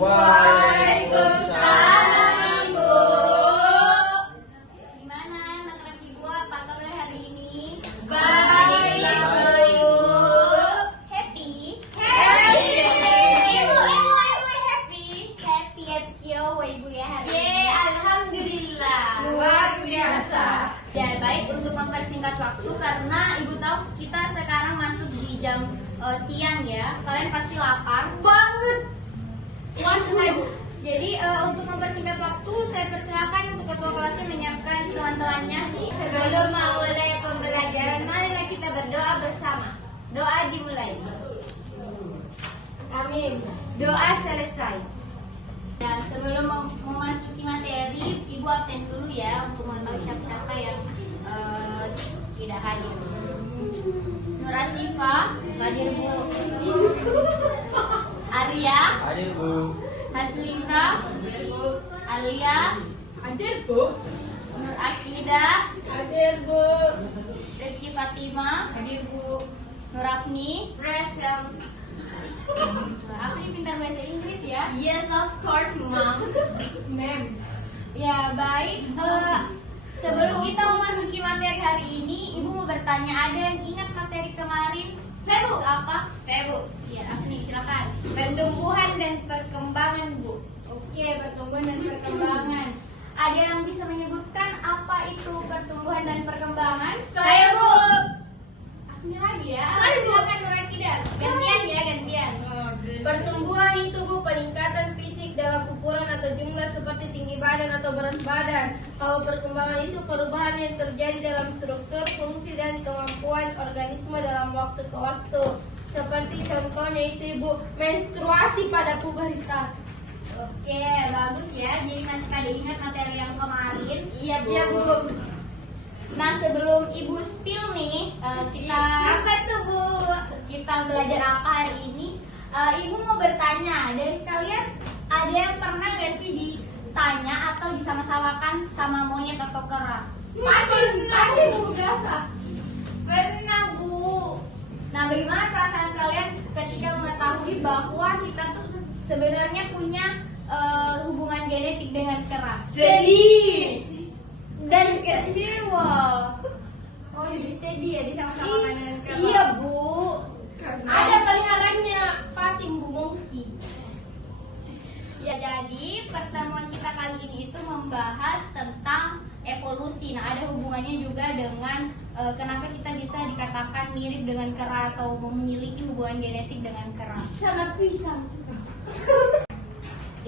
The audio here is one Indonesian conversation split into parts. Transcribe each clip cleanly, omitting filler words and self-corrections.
Waalaikumsalam, Ibu. Gimana anak-anak Ibu, apa kabar hari ini? Baik, Ibu. Happy? Happy. Ibu happy. Happy ya Ibu ya hari ini. Alhamdulillah. Luar biasa. Ya baik, untuk mempersingkat waktu karena Ibu tahu kita sekarang masuk di jam siang ya. Kalian pasti lapar Banget. Puasa saya, Bu. Jadi untuk mempersingkat waktu, saya persilakan untuk ketua kelasnya menyiapkan teman-temannya. Sebelum memulai pembelajaran, marilah kita berdoa bersama. Doa dimulai. Amin. Doa selesai. Ya, sebelum memasuki materi, Ibu absen dulu ya untuk mengetahui siapa-siapa yang tidak hadir. Nurasifa, hadir Bu. Arya, Hadir, Bu. Haslisa, Hadir, Bu. Alia, Hadir, Bu. Nur Akida, Hadir, Bu. Rizky Fatima, Hadir, Bu. Nurafni. Present. Aku ini pintar bahasa Inggris ya. Yes, of course, Mom. Ma'am. Ya baik. Sebelum kita memasuki materi hari ini, Ibu mau bertanya, ada yang ingat materi kemarin? Saya, Bu. Apa? Saya, Bu. Ya, Afni, silakan. Pertumbuhan dan perkembangan, Bu. Oke, pertumbuhan dan perkembangan. Ada yang bisa menyebutkan apa itu pertumbuhan dan perkembangan? Saya, Bu. Afni lagi ya. Saya, Bu. Silakan Nuraidah. Gantian ya, gantian. Pertumbuhan itu, Bu, peningkatan fisik dalam ukuran atau jumlah seperti tinggi badan atau berat badan. Kalau perkembangan itu perubahan yang terjadi dalam struktur, fungsi, dan kemampuan organisme dalam waktu ke waktu. Seperti contohnya itu, Ibu, menstruasi pada pubertas. Oke, bagus ya. Jadi masih pada ingat materi yang kemarin? Iya, Bu. Nah, sebelum Ibu spill nih, Apa tuh, Bu? kita belajar apa hari ini? Ibu mau bertanya, dari kalian ada yang pernah nggak sih ditanya atau disama-samakan sama monyet atau kera? Mati, Bu, biasa. Pernah, Bu. Nah, bagaimana perasaan kalian ketika mengetahui bahwa kita tuh sebenarnya punya hubungan genetik dengan kera? Sedih. Dan Kecewa. oh, jadi sedih ya disama-samakan dengan kera? Iya, Bu. Ada peliharanya pating, Bu, monkey. Ya, jadi pertemuan kita kali ini itu membahas tentang evolusi. Nah, ada hubungannya juga dengan kenapa kita bisa dikatakan mirip dengan kera atau memiliki hubungan genetik dengan kera. Sama pisang.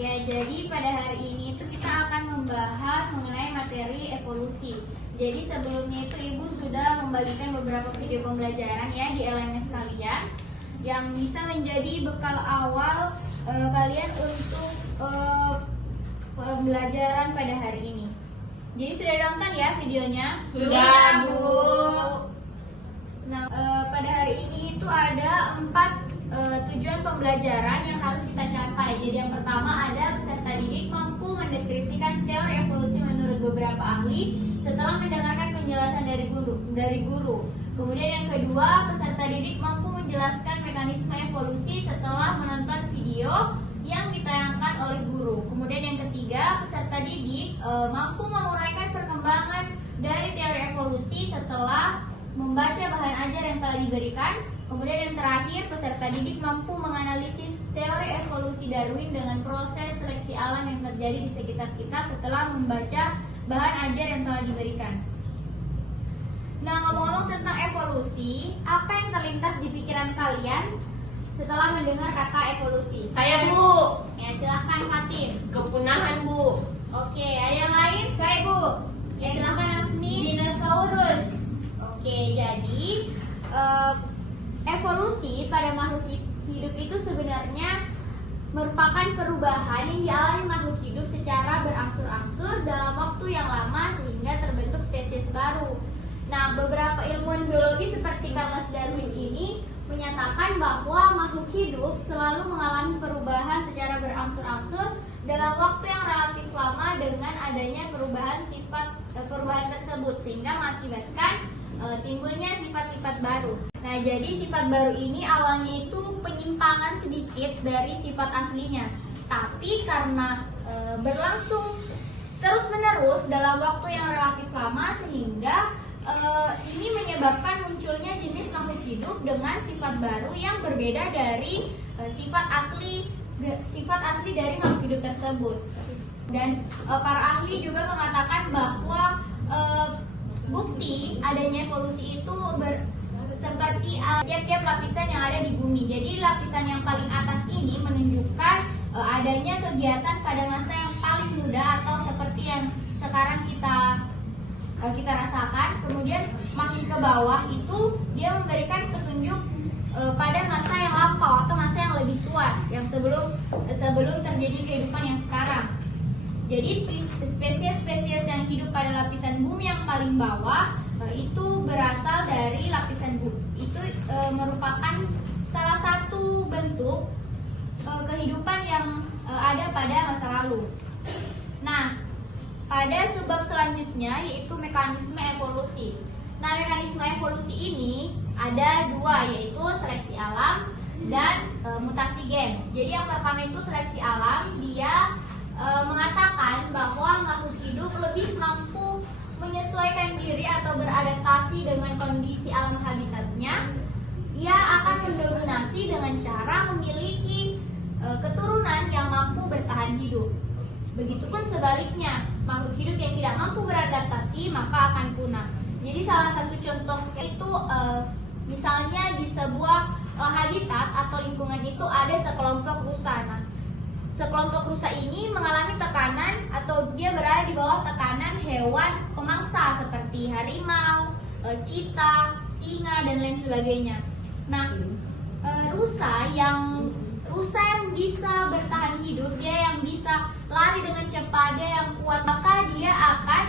Ya, jadi pada hari ini itu kita akan membahas mengenai materi evolusi. Jadi sebelumnya itu Ibu sudah membagikan beberapa video pembelajaran ya di LMS kalian yang bisa menjadi bekal awal kalian untuk pembelajaran pada hari ini. Jadi sudah nonton ya videonya? Sudah, Bu. Nah, pada hari ini itu ada 4 tujuan pembelajaran yang harus kita capai. Jadi yang pertama ada peserta didik mampu mendeskripsikan teori evolusi menurut beberapa ahli setelah mendengarkan penjelasan dari guru. Kemudian yang kedua, peserta didik mampu menjelaskan mekanisme evolusi setelah menonton video yang ditayangkan oleh guru. Kemudian yang ketiga, peserta didik mampu menguraikan perkembangan dari teori evolusi setelah membaca bahan ajar yang telah diberikan. Kemudian yang terakhir, peserta didik mampu menganalisis teori evolusi Darwin dengan proses seleksi alam yang terjadi di sekitar kita setelah membaca bahan ajar yang telah diberikan. Nah, ngomong-ngomong tentang evolusi, apa yang terlintas di pikiran kalian setelah mendengar kata evolusi? Saya, Bu. Ya, silahkan Fatin. Kepunahan, Bu. Oke, ada yang lain? Saya, Bu. Ya, silahkan Afni. Dinosaurus. Oke, jadi evolusi pada makhluk hidup itu sebenarnya merupakan perubahan yang dialami makhluk hidup secara berangsur-angsur dalam waktu yang lama sehingga terbentuk spesies baru. Nah, beberapa ilmuwan biologi seperti Charles Darwin ini menyatakan bahwa makhluk hidup selalu mengalami perubahan secara berangsur-angsur dalam waktu yang relatif lama dengan adanya perubahan tersebut sehingga mengakibatkan timbulnya sifat-sifat baru. Nah, jadi sifat baru ini awalnya itu penyimpangan sedikit sedikit dari sifat aslinya. Tapi karena berlangsung terus-menerus dalam waktu yang relatif lama, sehingga ini menyebabkan munculnya jenis makhluk hidup dengan sifat baru yang berbeda dari sifat asli dari makhluk hidup tersebut. Dan para ahli juga mengatakan bahwa bukti adanya evolusi itu seperti tiap-tiap lapisan yang ada di bumi. Jadi lapisan yang paling atas ini menunjukkan adanya kegiatan pada masa yang paling muda atau seperti yang sekarang kita rasakan. Kemudian makin ke bawah itu dia memberikan petunjuk pada masa yang lampau atau masa yang lebih tua, yang sebelum terjadi kehidupan yang sekarang. Jadi spesies-spesies yang hidup pada lapisan bumi yang paling bawah itu berasal dari lapisan bumi. Itu merupakan salah satu bentuk kehidupan yang ada pada masa lalu. Nah, pada subbab selanjutnya yaitu mekanisme evolusi. Nah, mekanisme evolusi ini ada dua, yaitu seleksi alam dan mutasi gen. Jadi yang pertama itu seleksi alam, dia mengatakan bahwa makhluk hidup lebih mampu menyesuaikan diri atau beradaptasi dengan kondisi alam habitatnya. Ia akan mendominasi dengan cara memiliki keturunan yang mampu bertahan hidup. Begitupun sebaliknya, makhluk hidup yang tidak mampu beradaptasi maka akan punah. Jadi salah satu contohnya itu misalnya di sebuah habitat atau lingkungan itu ada sekelompok rusa. Nah, sekelompok rusa ini mengalami tekanan atau dia berada di bawah tekanan hewan pemangsa seperti harimau, cheetah, singa, dan lain sebagainya. Nah, rusa yang bisa bertahan hidup, dia yang bisa lari dengan cepat, dia yang kuat, maka dia akan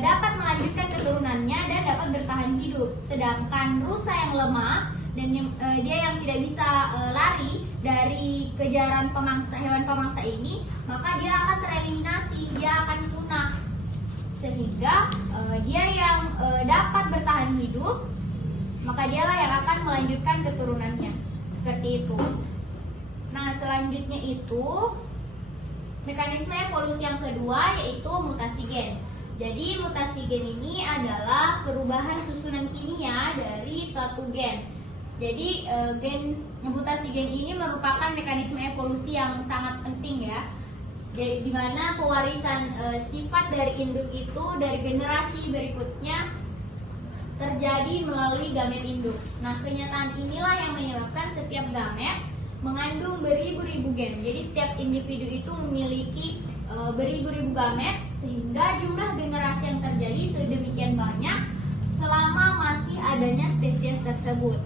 dapat melanjutkan keturunannya dan dapat bertahan hidup. Sedangkan rusa yang lemah dan dia yang tidak bisa lari dari kejaran hewan pemangsa ini, maka dia akan tereliminasi, dia akan punah. Sehingga dia yang dapat bertahan hidup, maka dialah yang akan melanjutkan keturunannya. Seperti itu. Nah, selanjutnya itu mekanisme evolusi yang kedua yaitu mutasi gen. Jadi mutasi gen ini adalah perubahan susunan kimia dari suatu gen. Jadi mutasi gen ini merupakan mekanisme evolusi yang sangat penting ya. Jadi di mana pewarisan sifat dari induk itu dari generasi berikutnya terjadi melalui gamet induk. Nah, kenyataan inilah yang menyebabkan setiap gamet mengandung beribu-ribu gen. Jadi setiap individu itu memiliki beribu-ribu gamet, sehingga jumlah generasi yang terjadi sedemikian banyak selama masih adanya spesies tersebut.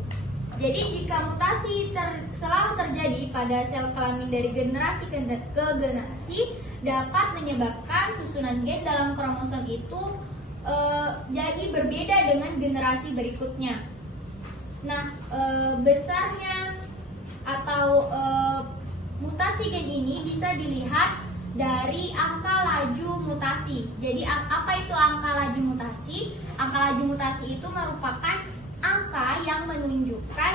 Jadi jika mutasi selalu terjadi pada sel kelamin dari generasi ke generasi, dapat menyebabkan susunan gen dalam kromosom itu jadi berbeda dengan generasi berikutnya. Nah, besarnya atau mutasi gen ini bisa dilihat dari angka laju mutasi. Jadi apa itu angka laju mutasi? Angka laju mutasi itu merupakan angka yang menunjukkan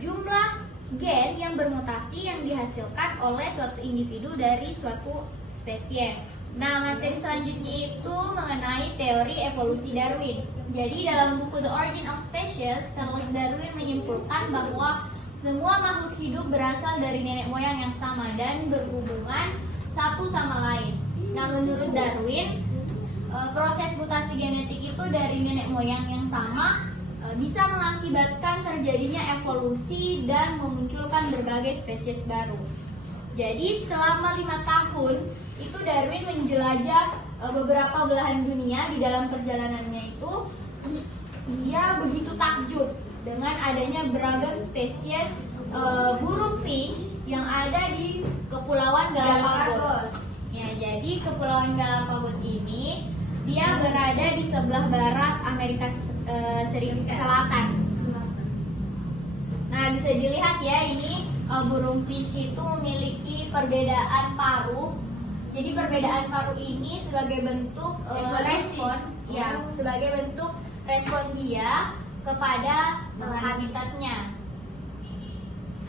jumlah gen yang bermutasi yang dihasilkan oleh suatu individu dari suatu spesies. Nah, materi selanjutnya itu mengenai teori evolusi Darwin. Jadi dalam buku The Origin of Species, Charles Darwin menyimpulkan bahwa semua makhluk hidup berasal dari nenek moyang yang sama dan berhubungan satu sama lain. Nah, menurut Darwin, proses mutasi genetik itu dari nenek moyang yang sama bisa mengakibatkan terjadinya evolusi dan memunculkan berbagai spesies baru. Jadi selama 5 tahun itu Darwin menjelajah beberapa belahan dunia. Di dalam perjalanannya itu dia begitu takjub dengan adanya beragam spesies burung finch yang ada di Kepulauan Galapagos. Ya, jadi Kepulauan Galapagos ini dia berada di sebelah barat Amerika Selatan. Nah, bisa dilihat ya, ini burung finch itu memiliki perbedaan paruh. Jadi perbedaan paruh ini sebagai bentuk respon, ya, sebagai bentuk respon dia kepada habitatnya.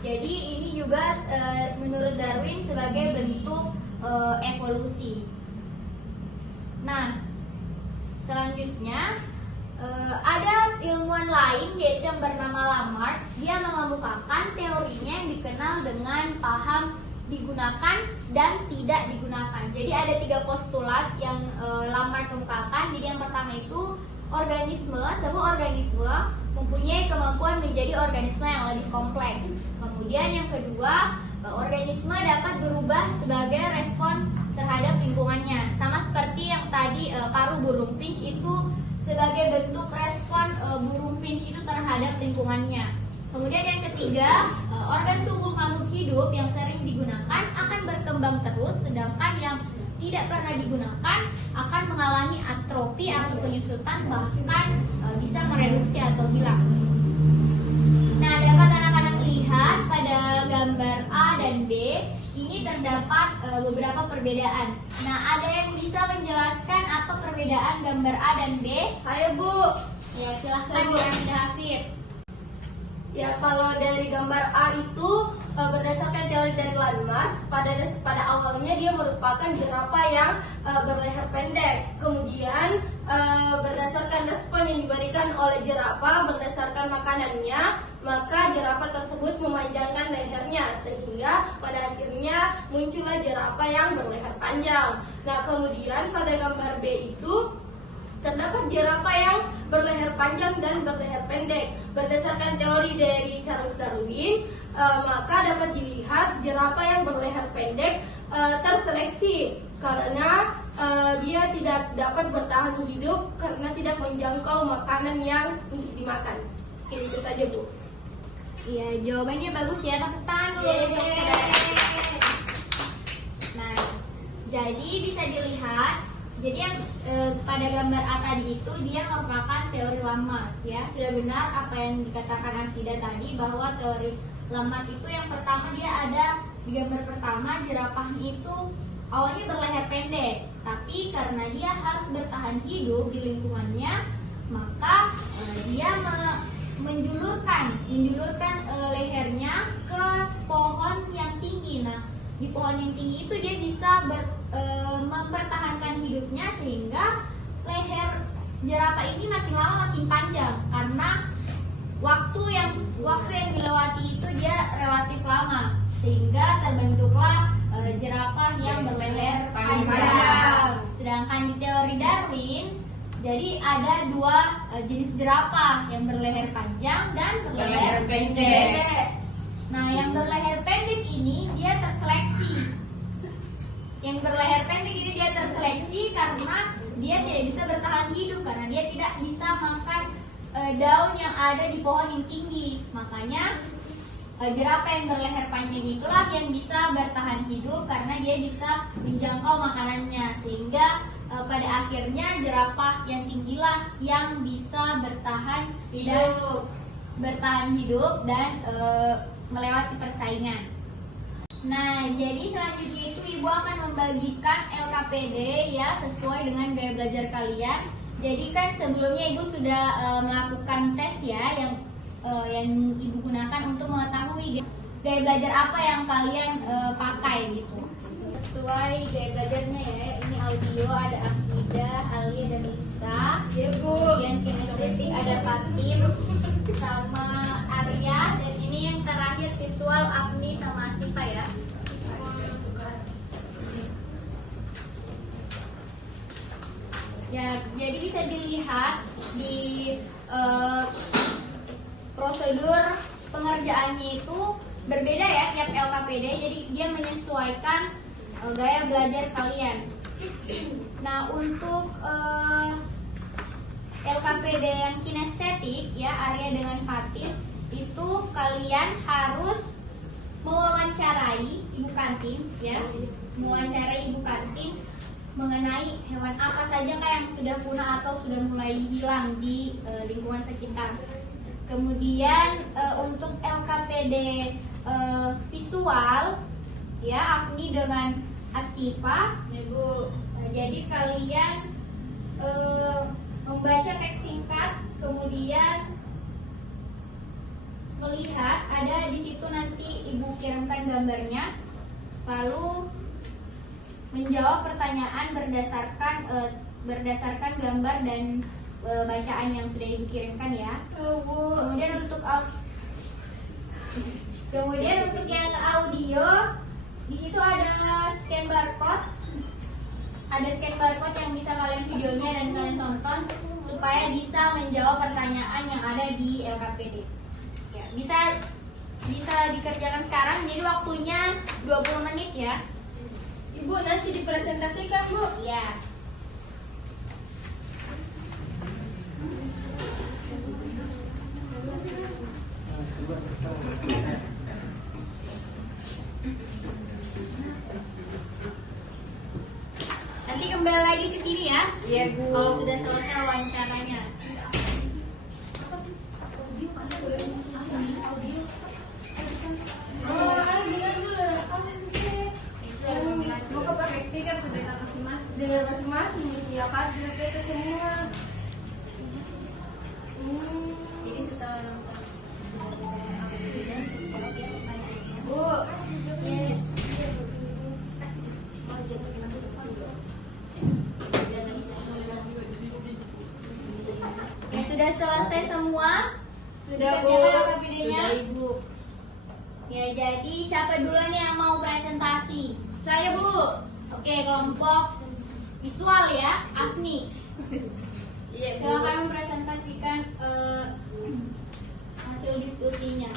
Jadi ini juga menurut Darwin sebagai bentuk evolusi. Nah, selanjutnya ada ilmuwan lain yaitu yang bernama Lamarck. Dia mengemukakan teorinya yang dikenal dengan paham digunakan dan tidak digunakan. Jadi ada 3 postulat yang Lamarck kemukakan. Jadi yang pertama itu semua organisme mempunyai kemampuan menjadi organisme yang lebih kompleks. Kemudian yang kedua, organisme dapat berubah sebagai respon terhadap lingkungannya. Sama seperti yang tadi paruh burung finch itu sebagai bentuk respon burung finch itu terhadap lingkungannya. Kemudian yang ketiga, organ tubuh makhluk hidup yang sering digunakan akan berkembang terus, sedangkan yang tidak pernah digunakan akan mengalami atrofi atau penyusutan, bahkan bisa mereduksi atau hilang. Nah, dapat anak-anak lihat pada gambar A dan B ini terdapat beberapa perbedaan. Nah, ada yang bisa menjelaskan apa perbedaan gambar A dan B? Ayo Bu. Ya, silahkan Bu. Hafid. Ya, kalau dari gambar A itu berdasarkan teori dari Lamarck, pada awalnya dia merupakan jerapah yang berleher pendek. Kemudian berdasarkan respon yang diberikan oleh jerapah berdasarkan makanannya, maka jerapah tersebut memanjangkan lehernya sehingga pada akhirnya muncullah jerapah yang berleher panjang. Nah, kemudian pada gambar B itu terdapat jerapah yang berleher panjang dan berleher pendek. Berdasarkan teori dari Charles Darwin, maka dapat dilihat jerapah yang berleher pendek terseleksi karena dia tidak dapat bertahan hidup karena tidak menjangkau makanan yang untuk dimakan. Oke, itu saja Bu. Iya, jawabannya bagus ya, tepuk tangan dulu. Nah, jadi bisa dilihat. Jadi yang pada gambar A tadi itu dia merupakan teori Lamarck ya. Sudah benar apa yang dikatakan Akida tadi bahwa teori Lamarck itu yang pertama dia ada di gambar pertama jerapahnya itu awalnya berleher pendek, tapi karena dia harus bertahan hidup di lingkungannya, maka dia menjulurkan lehernya ke pohon yang tinggi. Nah, di pohon yang tinggi itu dia bisa mempertahankan hidupnya sehingga leher jerapah ini makin lama makin panjang karena waktu yang dilewati itu dia relatif lama sehingga terbentuklah jerapah yang berleher panjang. Sedangkan di teori Darwin jadi ada 2 jenis jerapah, yang berleher panjang dan berleher pendek. Nah, yang berleher pendek ini dia terseleksi. Yang berleher pendek ini dia terseleksi karena dia tidak bisa bertahan hidup karena dia tidak bisa makan daun yang ada di pohon yang tinggi. Makanya jerapah yang berleher panjang itulah yang bisa bertahan hidup karena dia bisa menjangkau makanannya, sehingga pada akhirnya jerapah yang tinggilah yang bisa bertahan hidup dan melewati persaingan. Nah, jadi selanjutnya itu Ibu akan membagikan LKPD ya sesuai dengan gaya belajar kalian. Jadi kan sebelumnya Ibu sudah melakukan tes ya yang Ibu gunakan untuk mengetahui gaya belajar apa yang kalian pakai gitu. Sesuai gaya belajarnya ya. Ini audio ada Akida, Alia dan Lisa. Ya Bu. Kemudian kinestetik ada Fatim sama Arya, dan ini yang terakhir visual Agni sama Astifa ya. Ya, jadi bisa dilihat di prosedur pengerjaannya itu berbeda ya tiap LKPD. Jadi dia menyesuaikan gaya belajar kalian. Nah, untuk LKPD yang kinestetik ya, Arya dengan Fatim, itu kalian harus mewawancarai ibu kantin ya, mewawancarai ibu kantin mengenai hewan apa saja yang sudah punah atau sudah mulai hilang di lingkungan sekitar. Kemudian untuk LKPD visual ya, Afni dengan Astifa ya Bu. Jadi kalian membaca teks singkat, kemudian melihat ada di situ nanti Ibu kirimkan gambarnya, lalu menjawab pertanyaan berdasarkan gambar dan bacaan yang sudah Ibu kirimkan ya. Kemudian untuk yang audio, di situ ada scan barcode. Ada scan barcode yang bisa kalian videonya dan kalian tonton supaya bisa menjawab pertanyaan yang ada di LKPD. Ya, bisa dikerjakan sekarang, jadi waktunya 20 menit ya. Ibu nanti dipresentasikan, Bu. Iya. Nanti kembali lagi ke sini ya. Iya, Bu. Kalau sudah selesai wawancaranya. Buka pakai speaker sudah dengar masing-masing ya kan kita semua. Jadi setelah nonton Bu, ya sudah selesai semua. sudah Bu. Dikerjakan LKPD-nya? Sudah Ibu. Ya, jadi siapa duluan yang mau presentasi? Saya Bu. Oke, kelompok visual ya, Afni. Iya Bu. Silakan mempresentasikan hasil diskusinya.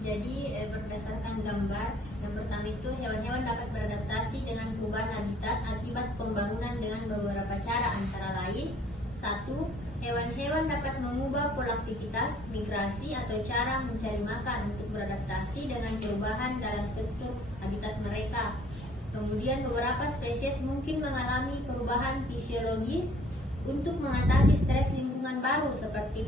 Jadi berdasarkan gambar, yang pertama itu hewan-hewan dapat beradaptasi dengan perubahan habitat akibat pembangunan dengan beberapa cara, antara lain: 1. Hewan-hewan dapat mengubah pola aktivitas, migrasi atau cara mencari makan untuk beradaptasi dengan perubahan dalam struktur habitat mereka. Kemudian beberapa spesies mungkin mengalami perubahan fisiologis untuk mengatasi stres lingkungan baru seperti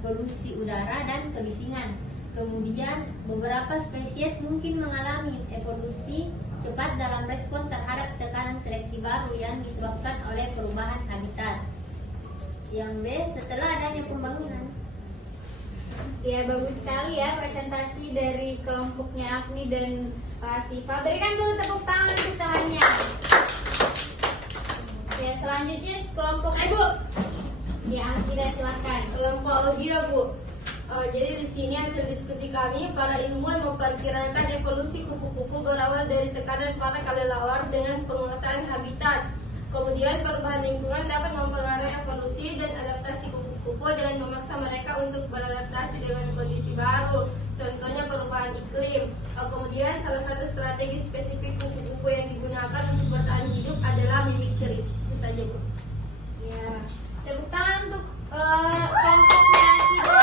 polusi udara dan kebisingan. Kemudian beberapa spesies mungkin mengalami evolusi cepat dalam respon terhadap tekanan seleksi baru yang disebabkan oleh perubahan habitat. Yang B, setelah adanya pembangunan. Ya, bagus sekali ya presentasi dari kelompoknya Afni dan Siva. Berikan dulu tepuk tangan untuk temannya. Ya, selanjutnya kelompok Bu. Ya, Afida silakan. Kelompok audio Bu. Jadi di sini hasil diskusi kami, para ilmuwan memperkirakan evolusi kupu-kupu berawal dari tekanan para kelelawar dengan penguasaan habitat. Kemudian perubahan lingkungan dapat mempengaruhi evolusi dan adaptasi kupu-kupu dengan memaksa mereka untuk beradaptasi dengan kondisi baru. Contohnya perubahan iklim. Kemudian salah satu strategi spesifik kupu-kupu yang digunakan untuk bertahan hidup adalah mimikri. Itu saja Bu. Ya, tepuk tangan untuk kelompoknya Afida.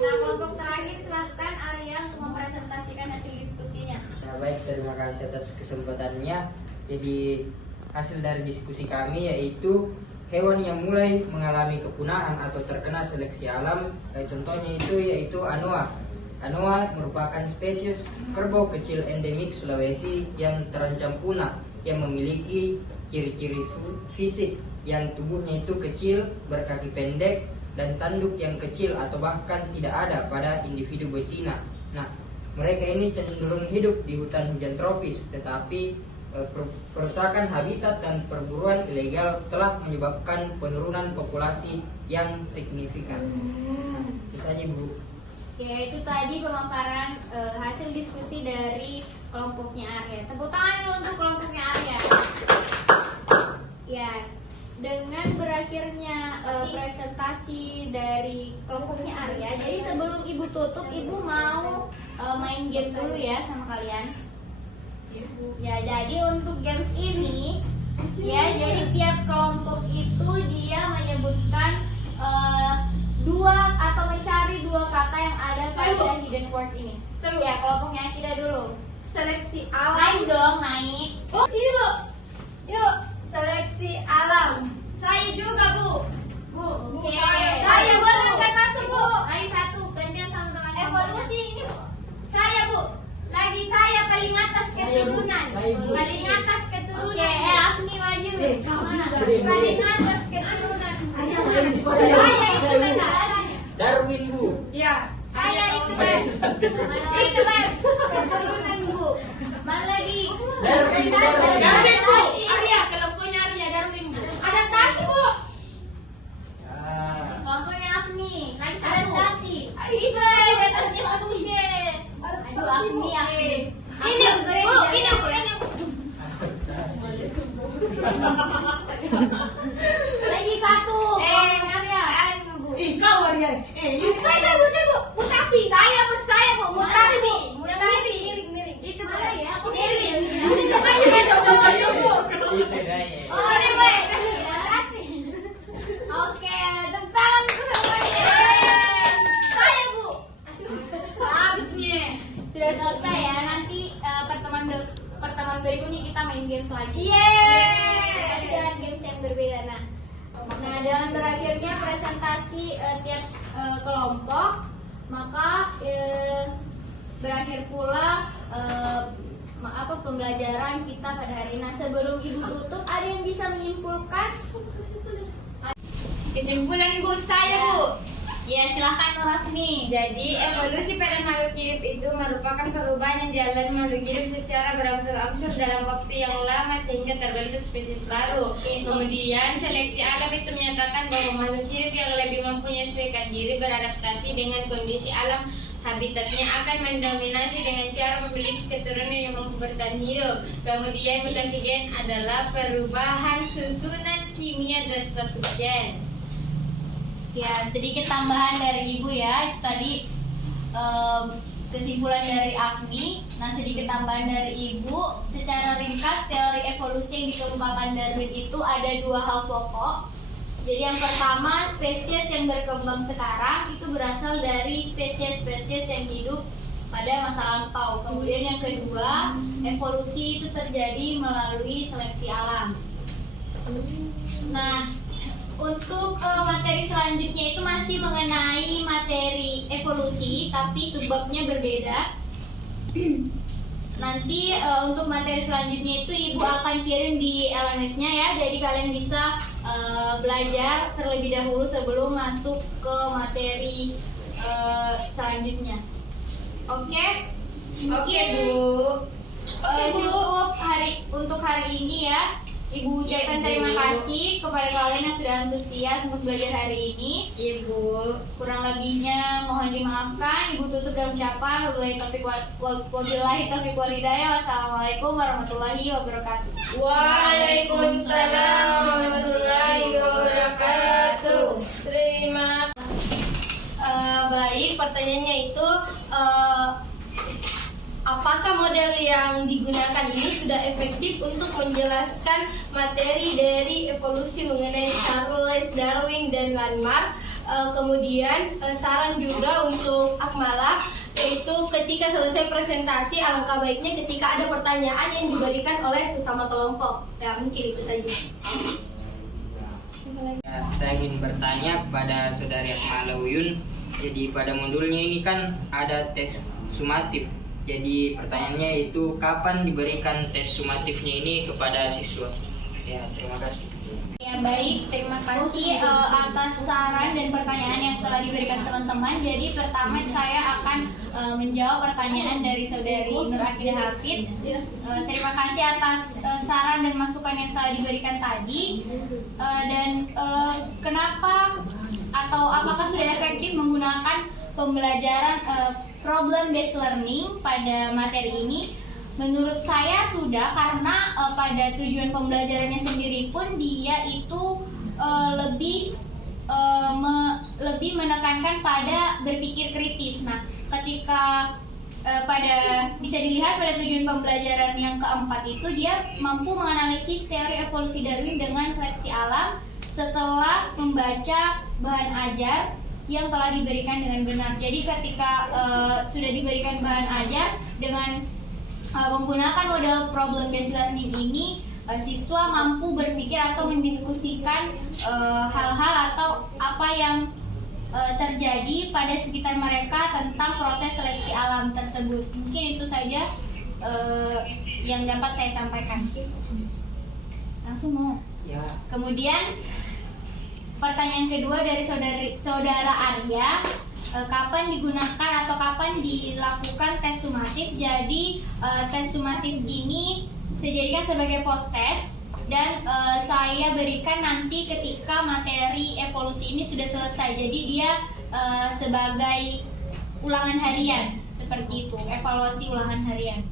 Nah, kelompok terakhir silakan Arya untuk mempresentasikan hasil diskusinya. Ya, baik, terima kasih atas kesempatannya. Jadi hasil dari diskusi kami yaitu hewan yang mulai mengalami kepunahan atau terkena seleksi alam. Contohnya yaitu anoa. Anoa merupakan spesies kerbau kecil endemik Sulawesi yang terancam punah, yang memiliki ciri-ciri fisik yang tubuhnya itu kecil, berkaki pendek, dan tanduk yang kecil atau bahkan tidak ada pada individu betina. Nah, mereka ini cenderung hidup di hutan hujan tropis, tetapi perusakan habitat dan perburuan ilegal telah menyebabkan penurunan populasi yang signifikan. Itu saja Bu. Ya, itu tadi pemaparan hasil diskusi dari kelompoknya Arya. Tepuk tangan dulu untuk kelompoknya Arya. Ya, dengan berakhirnya presentasi dari kelompoknya Arya, jadi sebelum Ibu tutup, Ibu mau main game dulu ya sama kalian. Ya, jadi untuk games ini, ya, jadi tiap kelompok itu dia menyebutkan dua atau mencari dua kata yang ada pada hidden word ini. Ya, kelompoknya kita dulu. Seleksi Naik alam. dong, naik. Oh, ini Bu. Yuk, seleksi alam. Saya juga Bu. Bu. Oke. Saya boleh angkat satu Bu. Ayo satu, gantian sama teman Evolusi ini Bu. Saya Bu. Lagi saya paling atas keturunan. Baik, Bu. Paling atas keturunan. Oke, Afni maju. Paling atas keturunan. Darwin, Bu. Iya. Saya itu, Bar. Mana Itu, Bar. Keturunan, Bu. Mana lagi? Darwin, Darwin. Darwin, Bu. Arya, kelompoknya Arya Darwin, Bu. Adaptasi, Bu. Ah. Kelompoknya Afni. Kan satu. Adaptasi. Bisa, adaptasi masuk deh. Aduh, Afni. Ini, Bu, ini, Bu, ini, Bu. Lagi satu. Kelompoknya Arya. Bu. Ih, kau Arya. Saya, Bu, mutasi. Saya, Bu, mutasi, Bu. Mutasi. Miring. Itu mana ya? Miring. Ini makanya saya coba Bu. Itu kayaknya. Oh, ini Mutasi. Oke, tepuk tangan untuk semuanya. Saya, Bu. Habisnya. Sudah selesai ya. Nanti pertemuan berikutnya kita main games lagi. Yeay. Dengan games yang berbeda. Nah, dengan berakhirnya presentasi tiap kelompok, maka berakhir pula pembelajaran kita pada hari ini. Nah, sebelum Ibu tutup, ada yang bisa menyimpulkan? Kesimpulan, Bu, saya, Bu. Ya, silahkan Nur Rafni. Jadi, evolusi pada makhluk hidup itu merupakan perubahan yang dialami makhluk hidup secara berangsur-angsur dalam waktu yang lama sehingga terbentuk spesies baru. Kemudian, seleksi alam itu menyatakan bahwa makhluk hidup yang lebih mampu menyesuaikan diri beradaptasi dengan kondisi alam habitatnya akan mendominasi dengan cara memiliki keturunan yang mampu bertahan hidup. Kemudian, mutasi gen adalah perubahan susunan kimia dari suatu gen. Ya, sedikit tambahan dari Ibu ya. Itu tadi kesimpulan dari Afni. Nah, sedikit tambahan dari Ibu. Secara ringkas, teori evolusi yang dikemukakan Darwin itu ada dua hal pokok. Jadi yang pertama, spesies yang berkembang sekarang itu berasal dari spesies-spesies yang hidup pada masa lampau. Kemudian yang kedua, evolusi itu terjadi melalui seleksi alam. Nah, untuk materi selanjutnya itu masih mengenai materi evolusi, tapi subbabnya berbeda. Nanti untuk materi selanjutnya itu Ibu akan kirim di LMS-nya ya, jadi kalian bisa belajar terlebih dahulu sebelum masuk ke materi selanjutnya. Oke? Oke, Bu. Cukup untuk hari ini ya. Ibu ucapkan terima kasih kepada kalian yang sudah antusias untuk belajar hari ini. Ibu. Kurang lebihnya mohon dimaafkan. Ibu tutup dengan ucapan wabillahi taufiq wal hidayah. Wassalamualaikum warahmatullahi wabarakatuh. Waalaikumsalam warahmatullahi wabarakatuh. Terima baik, pertanyaannya itu apakah model yang digunakan ini sudah efektif untuk menjelaskan materi dari evolusi mengenai Charles Darwin dan Landmark? Kemudian saran juga untuk Akmala, yaitu ketika selesai presentasi alangkah baiknya ketika ada pertanyaan yang diberikan oleh sesama kelompok. Ya, mungkin itu saja. Ya, saya ingin bertanya kepada Saudari Akmala Uyun. Jadi pada modulnya ini kan ada tes sumatif. Jadi pertanyaannya itu kapan diberikan tes sumatifnya ini kepada siswa? Ya, terima kasih. Ya baik, terima kasih atas saran dan pertanyaan yang telah diberikan teman-teman. Jadi pertama saya akan menjawab pertanyaan dari Saudari Nur Akidah Hafid. Terima kasih atas saran dan masukan yang telah diberikan tadi. Kenapa atau apakah sudah efektif menggunakan pembelajaran problem based learning pada materi ini? Menurut saya sudah, karena pada tujuan pembelajarannya sendiri pun dia itu lebih menekankan pada berpikir kritis. Nah, ketika bisa dilihat pada tujuan pembelajaran yang keempat itu dia mampu menganalisis teori evolusi Darwin dengan seleksi alam setelah membaca bahan ajar yang telah diberikan dengan benar. Jadi ketika sudah diberikan bahan ajar dengan menggunakan model problem based learning ini, siswa mampu berpikir atau mendiskusikan hal-hal atau apa yang terjadi pada sekitar mereka tentang proses seleksi alam tersebut. Mungkin itu saja yang dapat saya sampaikan. Langsung mau. Ya. Kemudian Pertanyaan kedua dari saudara Arya, kapan digunakan atau kapan dilakukan tes sumatif? Jadi tes sumatif ini saya jadikan sebagai post test dan saya berikan nanti ketika materi evolusi ini sudah selesai. Jadi dia sebagai ulangan harian seperti itu, evaluasi ulangan harian.